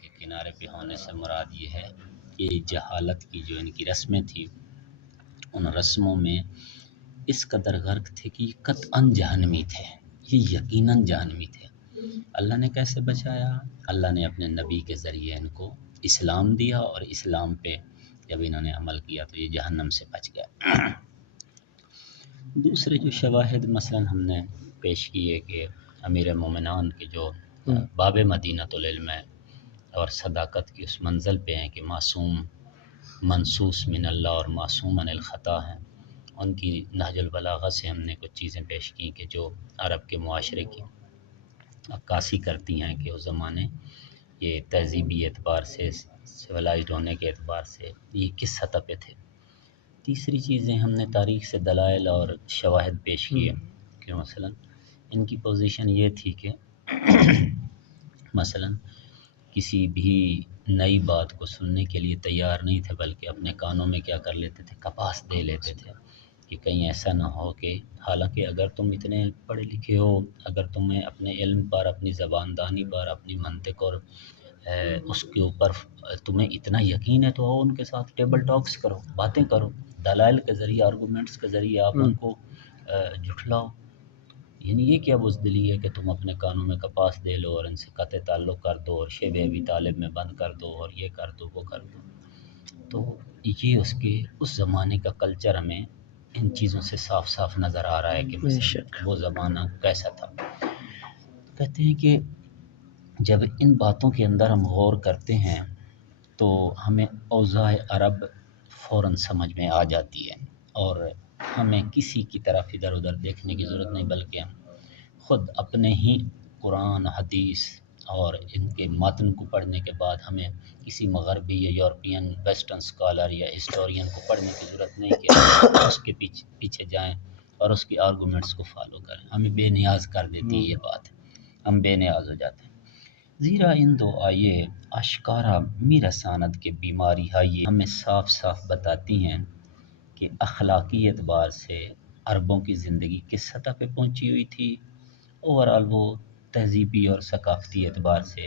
کے کنارے پہ ہونے سے مراد یہ ہے کہ جہالت کی جو ان کی رسمیں تھیں ان رسموں میں اس قدر غرق تھے کہ یہ قطعاً جہنمی تھے، یہ یقیناً جہنمی تھے۔ اللہ نے کیسے بچایا؟ اللہ نے اپنے نبی کے ذریعے ان کو اسلام دیا، اور اسلام پہ جب انہوں نے عمل کیا تو یہ جہنم سے بچ گئے۔ دوسرے جو شواہد مثلا ہم نے پیش کیے کہ امیر مومنان کے جو باب مدینۃ العلم ہے اور صداقت کی اس منزل پہ ہیں کہ معصوم منصوص من اللہ اور معصوم عن الخطا ہیں، ان کی نہج البلاغہ سے ہم نے کچھ چیزیں پیش کی کہ جو عرب کے معاشرے کی عکاسی کرتی ہیں کہ اس زمانے یہ تہذیبی اعتبار سے سویلائزڈ ہونے کے اعتبار سے یہ کس سطح پہ تھے۔ تیسری چیزیں ہم نے تاریخ سے دلائل اور شواہد پیش کیے کہ مثلا ان کی پوزیشن یہ تھی کہ مثلا کسی بھی نئی بات کو سننے کے لیے تیار نہیں تھے، بلکہ اپنے کانوں میں کیا کر لیتے تھے، کپاس دے لیتے تھے کہ کہیں ایسا نہ ہو کہ حالانکہ اگر تم اتنے پڑھے لکھے ہو، اگر تمہیں اپنے علم پر، اپنی زباندانی پر، اپنی منطق اور اس کے اوپر تمہیں اتنا یقین ہے تو آؤ ان کے ساتھ ٹیبل ٹاکس کرو، باتیں کرو، دلائل کے ذریعے، آرگومنٹس کے ذریعے آپ ان کو جھٹلاؤ۔ یعنی یہ کیا بزدلی ہے کہ تم اپنے کانوں میں کپاس دے لو اور ان سے قطع تعلق کر دو اور شیب ابی طالب میں بند کر دو اور یہ کر دو وہ کر دو۔ تو یہ اس کے اس زمانے کا کلچر ہمیں ان چیزوں سے صاف صاف نظر آ رہا ہے کہ وہ زمانہ کیسا تھا۔ کہتے ہیں کہ جب ان باتوں کے اندر ہم غور کرتے ہیں تو ہمیں اوضاع عرب فوراً سمجھ میں آ جاتی ہے، اور ہمیں کسی کی طرف ادھر ادھر دیکھنے کی ضرورت نہیں، بلکہ ہم خود اپنے ہی قرآن حدیث اور ان کے متن کو پڑھنے کے بعد ہمیں کسی مغربی یا یورپین ویسٹرن اسکالر یا ہسٹورین کو پڑھنے کی ضرورت نہیں کہ اس کے پیچھے جائیں اور اس کی آرگومنٹس کو فالو کریں۔ ہمیں بے نیاز کر دیتی ہے یہ بات، ہم بے نیاز ہو جاتے ہیں۔ زیرا ان دو آیے اشکارا میرساند کے بیماری ہے ہمیں صاف صاف بتاتی ہیں کہ اخلاقی اعتبار سے عربوں کی زندگی کس سطح پہ پہنچی ہوئی تھی، اوورآل وہ تہذیبی اور ثقافتی اعتبار سے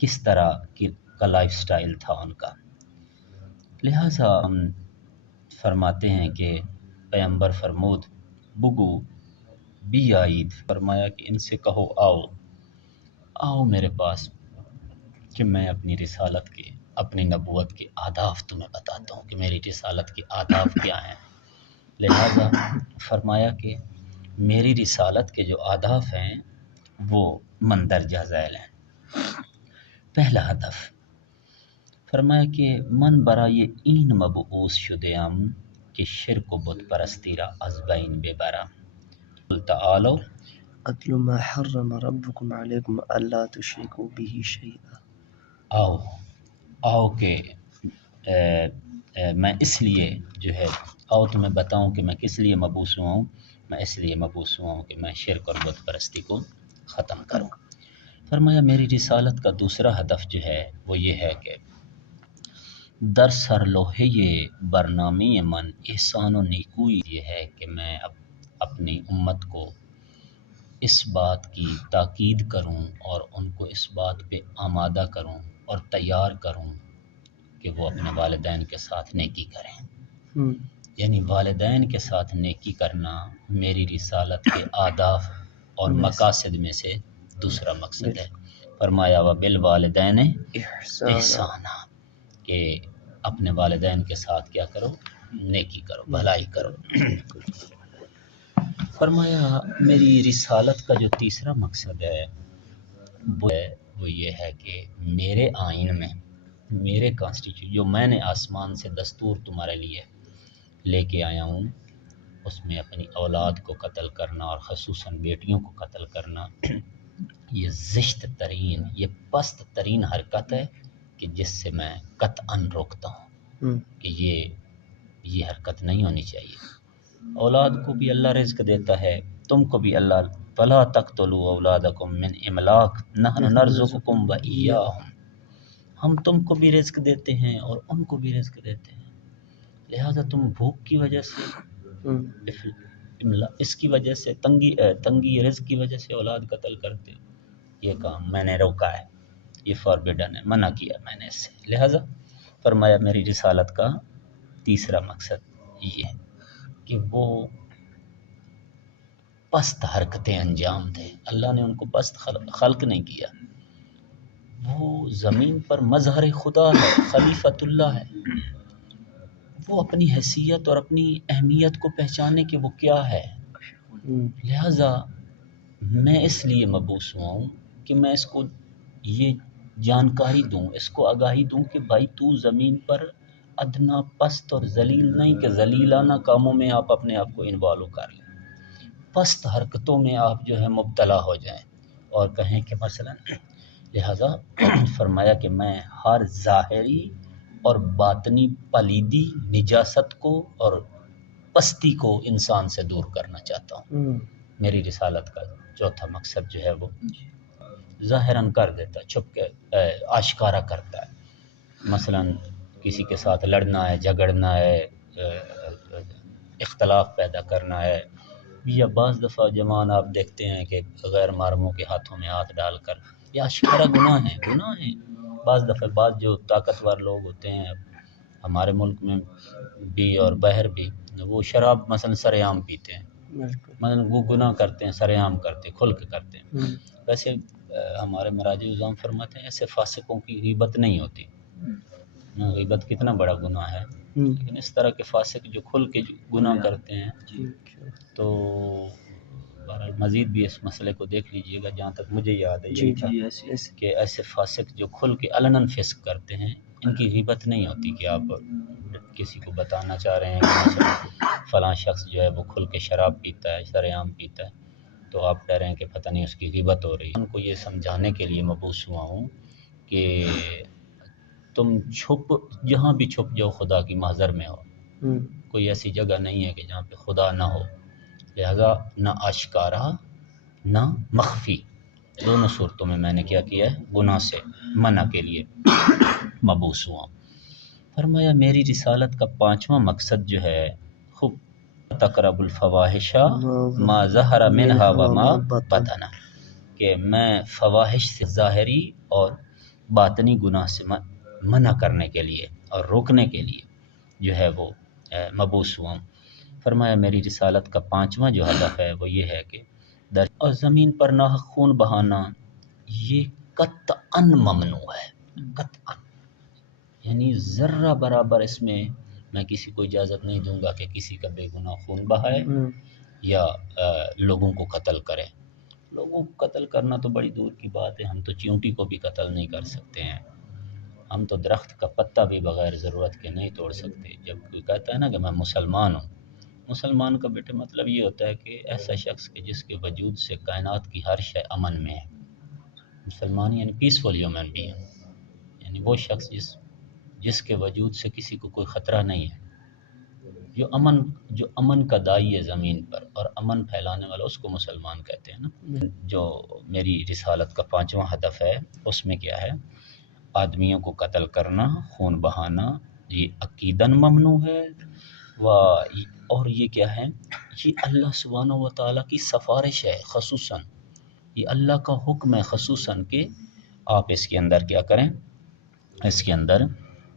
کس طرح کا لائف سٹائل تھا ان کا۔ لہٰذا ہم فرماتے ہیں کہ پیغمبر فرمود بگو بی آئید، فرمایا کہ ان سے کہو آؤ آؤ میرے پاس کہ میں اپنی رسالت کے، اپنی نبوت کے آداب تمہیں بتاتا ہوں کہ میری رسالت کے آداب کیا ہیں۔ لہٰذا فرمایا کہ میری رسالت کے جو آداب ہیں وہ مندرجہ ذیل ہیں۔ پہلا ہدف فرمایا کہ من برائے این مبعوث شدیم کہ شرک و بت پرستی را از بین ببرم۔ قل تعالوا اتل ما حرم ربکم علیکم الا تشرکوا به شیئا۔ آؤ کہ میں اس لیے جو ہے آؤ تمہیں بتاؤں کہ میں کس لیے مبعوث ہوا ہوں۔ میں اس لیے مبعوث ہوا ہوں کہ میں شرک اور بت پرستی کو ختم کروں۔ فرمایا میری رسالت کا دوسرا ہدف جو ہے وہ یہ ہے کہ در سر لوہے یہ برنامے من احسان و نیکوئی یہ ہے کہ میں اپنی امت کو اس بات کی تاکید کروں اور ان کو اس بات پہ آمادہ کروں اور تیار کروں کہ وہ اپنے والدین کے ساتھ نیکی کریں۔ یعنی والدین کے ساتھ نیکی کرنا میری رسالت کے آداب اور مقاصد میں سے دوسرا مقصد ہے۔ فرمایا وبالوالدین احسانا، کہ اپنے والدین کے ساتھ کیا کرو، نیکی کرو، بھلائی کرو۔ فرمایا میری رسالت کا جو تیسرا مقصد ہے وہ یہ ہے کہ میرے آئین میں، میرے کانسٹیٹیوشن جو میں نے آسمان سے دستور تمہارے لیے لے کے آیا ہوں، اس میں اپنی اولاد کو قتل کرنا اور خصوصاً بیٹیوں کو قتل کرنا یہ زشت ترین، یہ پست ترین حرکت ہے کہ جس سے میں قطعاً روکتا ہوں کہ یہ حرکت نہیں ہونی چاہیے۔ اولاد کو بھی اللہ رزق دیتا ہے، تم کو بھی اللہ فلا تقتلوا اولادکم من املاق نحن نرزقکم وایاہم، ہم تم کو بھی رزق دیتے ہیں اور ان کو بھی رزق دیتے ہیں، لہذا تم بھوک کی وجہ سے، اس کی وجہ سے تنگی رزق کی وجہ سے اولاد قتل کرتے، یہ کام میں نے روکا ہے۔ یہ فاربیڈن ہے، منع کیا میں نے اس سے. لہٰذا فرمایا میری رسالت کا تیسرا مقصد یہ ہے کہ وہ پست حرکتیں انجام دے. اللہ نے ان کو پست خلق نہیں کیا، وہ زمین پر مظہر خدا ہے، خلیفۃ اللہ ہے. وہ اپنی حیثیت اور اپنی اہمیت کو پہچانے کہ وہ کیا ہے. لہٰذا میں اس لیے مبعوث ہوا ہوں کہ میں اس کو یہ جانکاری دوں، اس کو آگاہی دوں کہ بھائی تو زمین پر ادنا پست اور ذلیل نہیں کہ ذلیلانہ کاموں میں آپ اپنے آپ کو انوالو کر لیں، پست حرکتوں میں آپ جو ہے مبتلا ہو جائیں اور کہیں کہ مثلا. لہذا فرمایا کہ میں ہر ظاہری اور باطنی پلیدی، نجاست کو اور پستی کو انسان سے دور کرنا چاہتا ہوں. میری رسالت کا چوتھا مقصد جو ہے وہ ظاہراً کر دیتا، چھپ کے آشکارا کرتا ہے. مثلا کسی کے ساتھ لڑنا ہے، جھگڑنا ہے، اختلاف پیدا کرنا ہے، یا بعض دفعہ جوان آپ دیکھتے ہیں کہ غیر محرموں کے ہاتھوں میں ہاتھ ڈال کر، یہ اشکارا گناہ ہیں. بعض دفعہ بعض جو طاقتور لوگ ہوتے ہیں ہمارے ملک میں بھی اور باہر بھی، وہ شراب مثلا سر عام پیتے ہیں، مثلا وہ گناہ کرتے ہیں، سر عام کرتے ہیں، کھل کے کرتے ہیں. ویسے ہمارے مراجع نظام فرماتے ہیں ایسے فاسقوں کی غیبت نہیں ہوتی. غیبت کتنا بڑا گناہ ہے، لیکن اس طرح کے فاسق جو کھل کے گناہ کرتے ہیں تو بہرحال مزید بھی اس مسئلے کو دیکھ لیجئے گا. جہاں تک مجھے یاد ہے یہی تھا کہ ایسے فاسق جو کھل کے علناً فسق کرتے ہیں، ان کی غیبت نہیں ہوتی کہ آپ کسی کو بتانا چاہ رہے ہیں کہ مثلا فلاں شخص جو ہے وہ کھل کے شراب پیتا ہے، سر عام پیتا ہے، تو آپ کہہ رہے ہیں کہ پتہ نہیں اس کی غیبت ہو رہی ہے. ان کو یہ سمجھانے کے لیے مبعوث ہوا ہوں کہ تم جہاں بھی چھپ جاؤ خدا کی محضر میں ہو. کوئی ایسی جگہ نہیں ہے کہ جہاں پہ خدا نہ ہو. لہذا نہ آشکارا نہ مخفی، دونوں صورتوں میں نے کیا ہے، گناہ سے منع کے لیے مبعوث ہوا. فرمایا میری رسالت کا پانچواں مقصد جو ہے خوب تقرب الفواحش ما ظہر منہا وما بطن، کہ میں فواحش سے ظاہری اور باطنی گناہ سے منع کرنے کے لیے اور روکنے کے لیے جو ہے وہ مبعوث ہوا. فرمایا میری رسالت کا پانچواں جو ہدف ہے وہ یہ ہے کہ اور زمین پر ناحق خون بہانا یہ قطعاً ممنوع ہے. قطعاً یعنی ذرہ برابر اس میں کسی کو اجازت نہیں دوں گا کہ کسی کا بے گناہ خون بہائے یا لوگوں کو قتل کرے. لوگوں کو قتل کرنا تو بڑی دور کی بات ہے، ہم تو چیونٹی کو بھی قتل نہیں کر سکتے ہیں، ہم تو درخت کا پتا بھی بغیر ضرورت کے نہیں توڑ سکتے. جب کوئی کہتا ہے نا کہ میں مسلمان ہوں، مسلمان کا بیٹے مطلب یہ ہوتا ہے کہ ایسا شخص کہ جس کے وجود سے کائنات کی ہر شے امن میں ہے. مسلمان یعنی پیسفل ہیومن بینگ، یعنی وہ شخص جس کے وجود سے کسی کو کوئی خطرہ نہیں ہے، جو امن کا دائی ہے زمین پر اور امن پھیلانے والا، اس کو مسلمان کہتے ہیں نا. جو میری رسالت کا پانچواں ہدف ہے اس میں کیا ہے، آدمیوں کو قتل کرنا، خون بہانا یہ عقیداً ممنوع ہے. اور یہ کیا ہے، یہ اللہ سبحانہ و تعالیٰ کی سفارش ہے، خصوصاً یہ اللہ کا حکم ہے خصوصاً کہ آپ اس کے اندر کیا کریں، اس کے اندر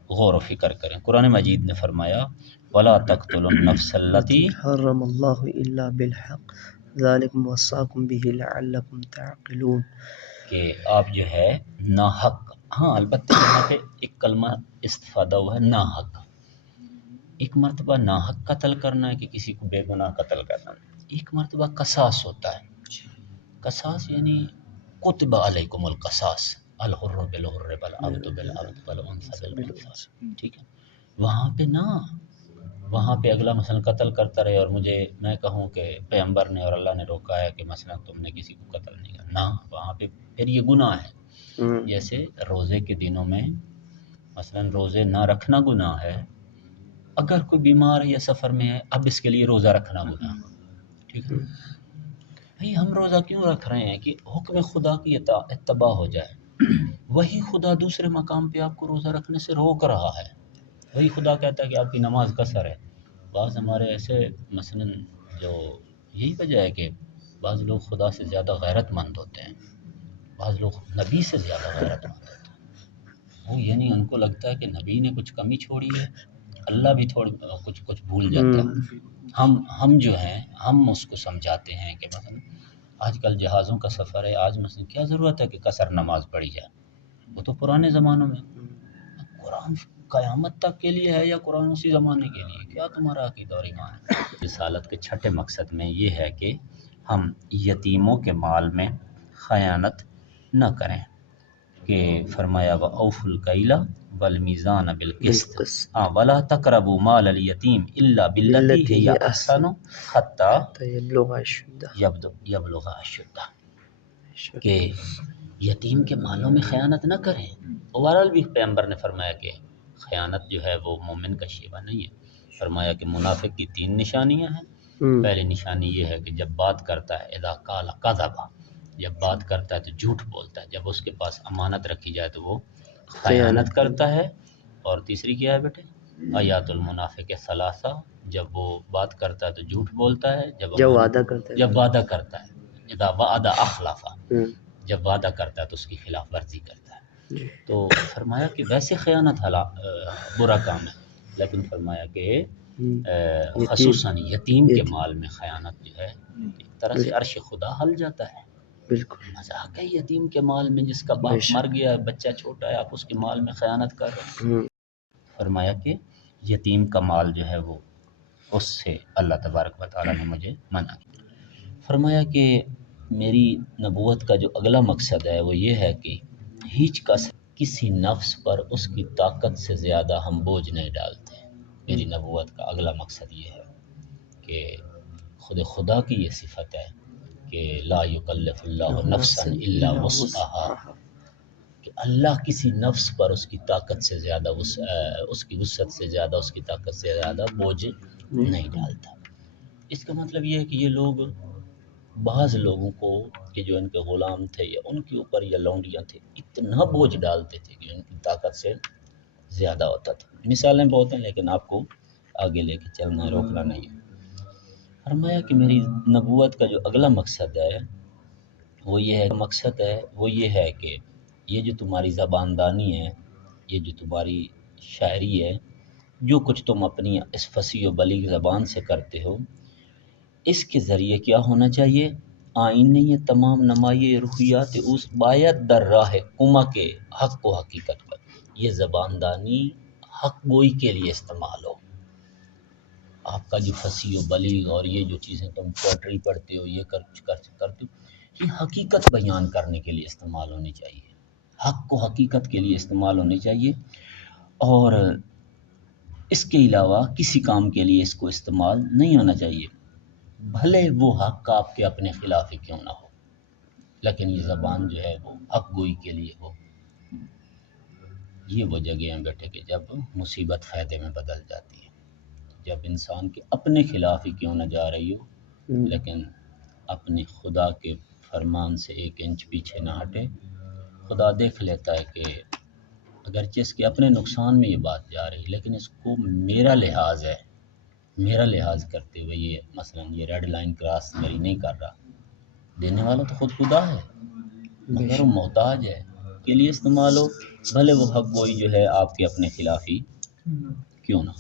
غور و فکر کریں. قرآن مجید نے فرمایا وَلَا تَقْتُلُوا النَّفْسَ الَّتِي حرم اللہ الا بالحق ذالکم وصاکم بہ لعلکم تعقلون، کہ آپ جو ہے ناحق، ہاں البتہ یہاں پہ ایک کلمہ استفادہ ہوا ہے ناحق. ایک مرتبہ ناحق قتل کرنا ہے کہ کسی کو بے گناہ قتل کرنا، ایک مرتبہ قصاص ہوتا ہے. قصاص یعنی کتب علیکم القصاص الحر بالحر والعبد بالعبد والانثى بالانثى. ٹھیک ہے، وہاں پہ اگلا مثلا قتل کرتا رہے اور میں کہوں کہ پیغمبر نے اور اللہ نے روکا ہے کہ مثلا تم نے کسی کو قتل نہیں کرنا، وہاں پہ پھر یہ گناہ ہے. جیسے روزے کے دنوں میں مثلا روزے نہ رکھنا گناہ ہے، اگر کوئی بیمار ہے یا سفر میں ہے اب اس کے لیے روزہ رکھنا گناہ. ٹھیک ہے بھئی، ہم روزہ کیوں رکھ رہے ہیں کہ حکم خدا کی اتباع ہو جائے. وہی خدا دوسرے مقام پہ آپ کو روزہ رکھنے سے روک رہا ہے. وہی خدا کہتا ہے کہ آپ کی نماز قصر ہے. بعض ہمارے ایسے مثلا جو یہی وجہ ہے کہ بعض لوگ خدا سے زیادہ غیرت مند ہوتے ہیں. بعض لوگ نبی سے زیادہ غیرت مند ہوتے ہیں، وہ یعنی ان کو لگتا ہے کہ نبی نے کچھ کمی چھوڑی ہے، اللہ بھی تھوڑی کچھ بھول جاتا ہے۔ ہم جو ہیں ہم اس کو سمجھاتے ہیں کہ مثلا آج کل جہازوں کا سفر ہے، آج مثلا کیا ضرورت ہے کہ قصر نماز پڑھی جائے، وہ تو پرانے زمانوں میں، قرآن قیامت تک کے لیے ہے یا قرآن اسی زمانے کے لیے؟ کیا تمہارا عقیدہ اور ایمان ہے؟ رسالت کے چھٹے مقصد میں یہ ہے کہ ہم یتیموں کے مال میں خیانت نہ کریں، کہ فرمایا وَأَوْفُوا الْكَيْلَ وَالْمِيزَانَ بِالْقِسْطِ وَلَا تَقْرَبُوا مَالَ الْيَتِيمِ إِلَّا بِالَّتِي هِيَ أَحْسَنُ حَتَّى يَبْلُغَ أَشُدَّهُ، کہ یتیم کے مالوں میں خیانت نہ کریں۔ اوورال بھی پیغمبر نے فرمایا کہ خیانت جو ہے وہ مومن کا شیوہ نہیں ہے۔ فرمایا کہ منافق کی 3 نشانیاں ہیں۔ پہلی نشانی یہ ہے کہ جب بات کرتا ہے اذا قال کذب، جب بات کرتا ہے تو جھوٹ بولتا ہے، جب اس کے پاس امانت رکھی جائے تو وہ خیانت کرتا ہے۔ اور تیسری کیا ہے بیٹے؟ آیات المنافق ثلاثہ، جب وہ بات کرتا ہے تو جھوٹ بولتا ہے، جب وعدہ کرتا ہے اذا وعد اخلف، جب وعدہ کرتا ہے تو اس کی خلاف ورزی کرتا ہے۔ تو فرمایا کہ ویسے خیانت برا کام ہے، لیکن فرمایا کہ خصوصاً یتیم کے مال میں خیانت جو ہے ایک طرح سے عرش خدا ہل جاتا ہے۔ بالکل مذاق ہے یتیم کے مال میں، جس کا باپ مر گیا ہے، بچہ چھوٹا ہے، آپ اس کے مال میں خیانت کر رہے ہیں۔ فرمایا کہ یتیم کا مال جو ہے وہ اس سے اللہ تبارک و تعالیٰ نے مجھے منع کیا۔ فرمایا کہ میری نبوت کا جو اگلا مقصد ہے وہ یہ ہے کہ ہیچ کسی نفس پر اس کی طاقت سے زیادہ ہم بوجھ نہیں ڈالتے۔ میری نبوت کا اگلا مقصد یہ ہے کہ خدا کی یہ صفت ہے کہ لا یکلف اللہ نفسا الا وسعها، کہ اللہ کسی نفس پر اس کی طاقت سے زیادہ اس کی وسعت سے زیادہ، اس کی طاقت سے زیادہ بوجھ نہیں ڈالتا۔ اس کا مطلب یہ ہے کہ یہ لوگ بعض لوگوں کو کہ جو ان کے غلام تھے یا ان کے اوپر یا لونڈیاں تھے، اتنا بوجھ ڈالتے تھے کہ ان کی طاقت سے زیادہ ہوتا تھا۔ مثالیں بہت ہیں لیکن آپ کو آگے لے کے چلنا ہے، روکنا نہیں ہے۔ فرمایا کہ میری نبوت کا جو اگلا مقصد ہے وہ یہ ہے کہ یہ جو تمہاری زباندانی ہے، یہ جو تمہاری شاعری ہے، جو کچھ تم اپنی اس فصیح و بلیغ زبان سے کرتے ہو، اس کے ذریعے کیا ہونا چاہیے؟ آئین نہیں ہے تمام نمائے رخیات اس باید در راہ کما کے حق و حقیقت پر، یہ زباندانی حق گوئی کے لیے استعمال ہو۔ آپ کا جو فصیح و بلیغ اور یہ جو چیزیں تم پوئٹری پڑھتے ہو، یہ کرتے ہو، یہ حقیقت بیان کرنے کے لیے استعمال ہونی چاہیے، حق و حقیقت کے لیے استعمال ہونی چاہیے، اور اس کے علاوہ کسی کام کے لیے اس کو استعمال نہیں ہونا چاہیے، بھلے وہ حق آپ کے اپنے خلاف ہی کیوں نہ ہو، لیکن یہ زبان جو ہے وہ حق گوئی کے لیے ہو۔ یہ وہ جگہ ہیں بیٹے کہ جب مصیبت فائدے میں بدل جاتی ہے، جب انسان کے اپنے خلاف ہی کیوں نہ جا رہی ہو، لیکن اپنے خدا کے فرمان سے 1 انچ پیچھے نہ ہٹے۔ خدا دیکھ لیتا ہے کہ اگرچہ اس کے اپنے نقصان میں یہ بات جا رہی، لیکن اس کو میرا لحاظ ہے، میرا لحاظ کرتے ہوئے یہ مثلا یہ ریڈ لائن کراس میری نہیں کر رہا، دینے والا تو خود خدا ہے، مگر وہ محتاج ہے کے لیے استعمال ہو، بھلے وہ حق گوئی جو ہے آپ کے اپنے خلاف ہی کیوں نہ۔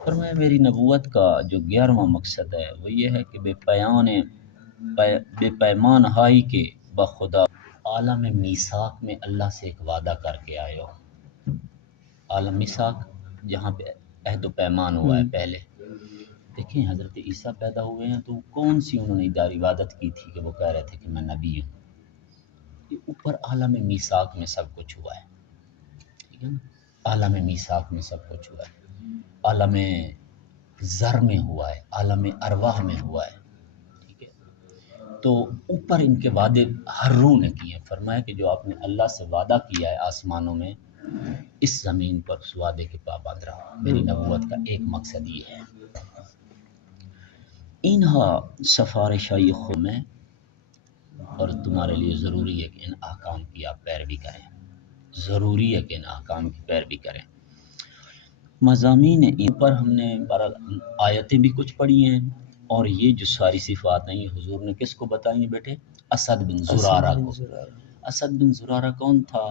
فرمایا میری نبوت کا جو 11واں مقصد ہے وہ یہ ہے کہ بے پیمان ہائی کے بخدا عالم میثاق میں اللہ سے ایک وعدہ کر کے آئے ہو۔ عالم میثاق جہاں پہ عہد و پیمان ہوا ہے پہلے، دیکھیں حضرت عیسیٰ پیدا ہوئے ہیں تو کون سی انہوں نے عبادت کی تھی کہ وہ کہہ رہے تھے کہ میں نبی ہوں؟ یہ اوپر عالم میثاق میں سب کچھ ہوا ہے، ٹھیک ہے نا؟ عالم میثاق میں سب کچھ ہوا ہے، عالم زر میں ہوا ہے، عالم ارواح میں ہوا ہے، ٹھیک ہے؟ تو اوپر ان کے وعدے ہر روح نے کیے ہیں۔ فرمایا کہ جو آپ نے اللہ سے وعدہ کیا ہے آسمانوں میں، اس زمین پر اس وعدے کے پابند رہا۔ میری نبوت کا ایک مقصد یہ ہے۔ انہا سفارشائی خود میں، اور تمہارے لیے ضروری ہے کہ ان احکام کی آپ پیروی کریں، ضروری ہے کہ ان احکام کی پیروی کریں۔ مضامین ان پر ہم نے آیتیں بھی کچھ پڑھی ہیں، اور یہ جو ساری صفات ہیں یہ حضور نے کس کو بتائی ہیں بیٹے؟ اسد بن زرارہ کو۔ اسد بن زرارہ کون تھا؟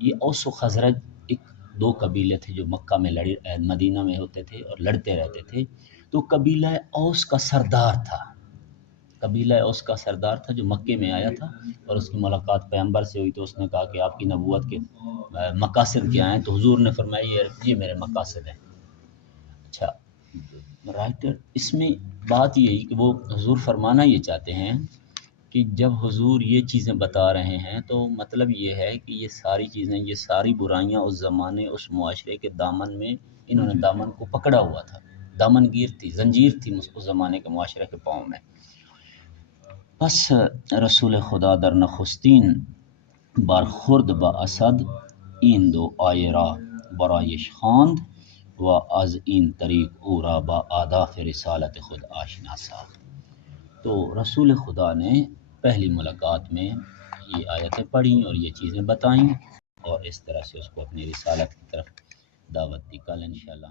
یہ اوس و خزرج ایک دو قبیلے تھے جو مکہ میں مدینہ میں ہوتے تھے اور لڑتے رہتے تھے. تو قبیلہ اوس کا سردار تھا، قبیلہ اوس کا سردار تھا جو مکے میں آیا تھا، اور اس کی ملاقات پیغمبر سے ہوئی تو اس نے کہا کہ آپ کی نبوت کے مقاصد کیا ہیں؟ تو حضور نے فرمایا یہ میرے مقاصد ہیں. اچھا رائٹر اس میں بات یہی کہ وہ حضور فرمانا یہ چاہتے ہیں کہ جب حضور یہ چیزیں بتا رہے ہیں تو مطلب یہ ہے کہ یہ ساری چیزیں، یہ ساری برائیاں اس زمانے اس معاشرے کے دامن میں انہوں نے دامن کو پکڑا ہوا تھا، دامن گیر تھی، زنجیر تھی اس زمانے کے معاشرے کے پاؤں میں. پس رسول خدا در نخستین برخورد با اسد این دو آیه را برایش خواند و از این طریق او را با اهداف رسالت خود آشنا ساخت. تو رسول خدا نے پہلی ملاقات میں یہ آیتیں پڑھیں اور یہ چیزیں بتائیں اور اس طرح سے اس کو اپنی رسالت کی طرف دعوت دی. کل انشاءاللہ